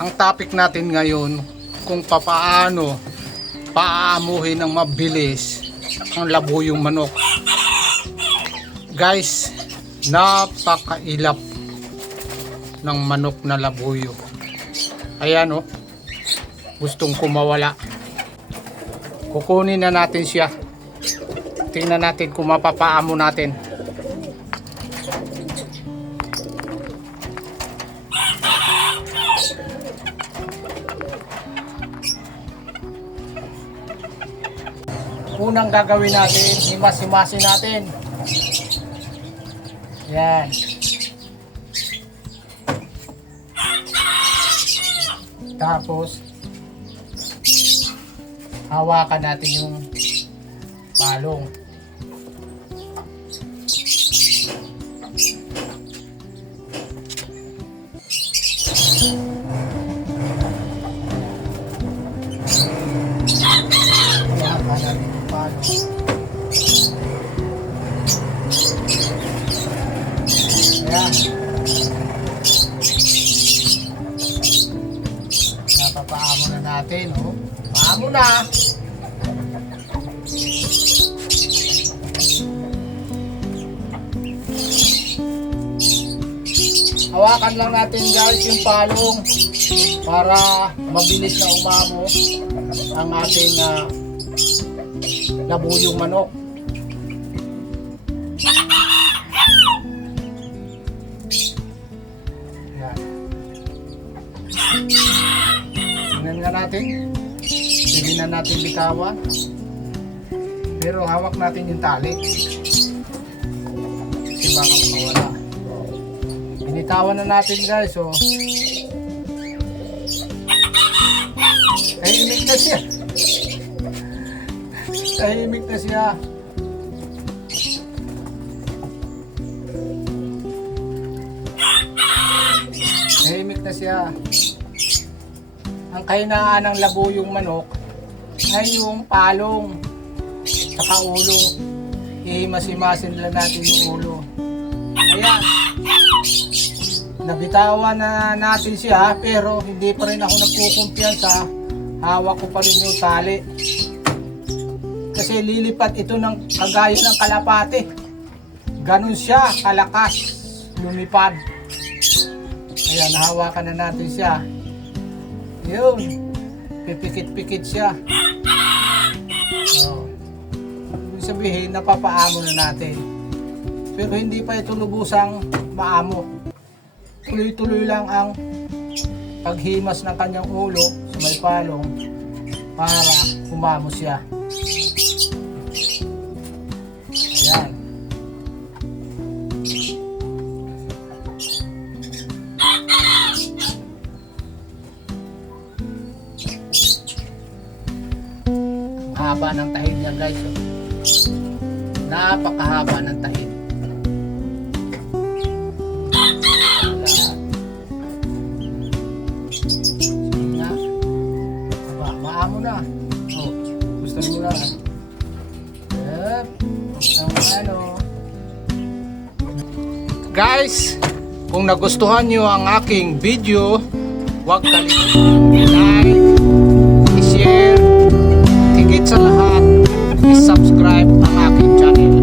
Ang topic natin ngayon kung papaano paamuhin ng mabilis ang labuyong manok. Guys, napakailap ng manok na labuyo. Ayan oh, gustong kumawala. Kukunin na natin siya. Tingnan natin kung mapapaamo natin. Unang gagawin natin, himas-himasin natin. Yan. Tapos hawakan natin yung palong. Hawakan natin yung palong. Ayan. Napapaamo na natin, oh. Paamo na. Hawakan lang natin guys yung palong para mabilis na umamo ang ating labuyong manok. Yan. Tingnan nga natin. Pwede na natin bitawan. Pero hawak natin yung tali. Kasi baka makawala. Binitawan na natin guys, so tahimik na siya. Tahimik na siya. Tahimik na siya. Ang kahinaan ng labuyong manok ay yung palong saka ulo. Ihimas-himasin lang natin yung ulo. Ayan. Nabitawan na natin siya pero hindi pa rin ako nagkukumpiyansa. Hawak ko pa rin yung tali. Kasi lilipat ito ng kagaya ng kalapate. Ganun siya kalakas lumipad. Ayan, hawakan na natin siya. Yun. Pipikit-pikit siya. So, ibig sabihin, napapaamo na natin. Pero hindi pa ito lubusang maamo. Tuloy-tuloy lang ang paghimas ng kanyang ulo sa may palong para umamo siya. Ayan. Haba ng tahid niya guys. Napakahaba ng tahid. Maamo na. Oh, gusto mo na. Yep. Guys, kung nagustuhan nyo ang aking video, huwag kalimutan i-like, i-share, higit sa lahat, i-subscribe ang aking channel.